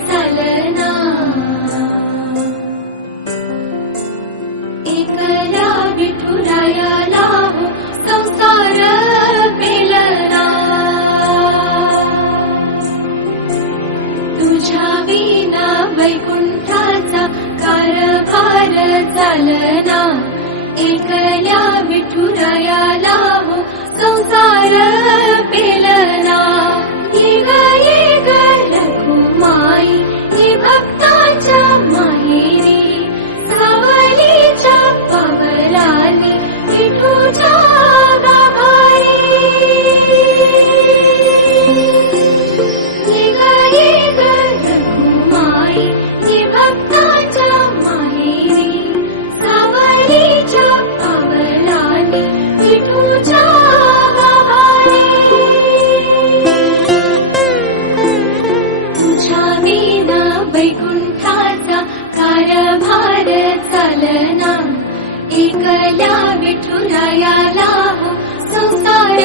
चालना, एकल्या विठुरायाला हो संसार पेलना, तुझ्या विना वैकुंठाचा कारभार चालना, एकल्या विठुरायाला हो संसार पेलना। ये ग रघुमाई ही भक्ताच्या माहेरी, सावलीच्या पवलाली विठूच्या गाभारी। ये ग रघुमाई ही भक्ताच्या माहेरी, सावलीच्या पवलाली विठूच्या गाभारी। तुझ्या विना वैकुंठाचा कारभार चालना, एकल्या विठुरायाला हो संसार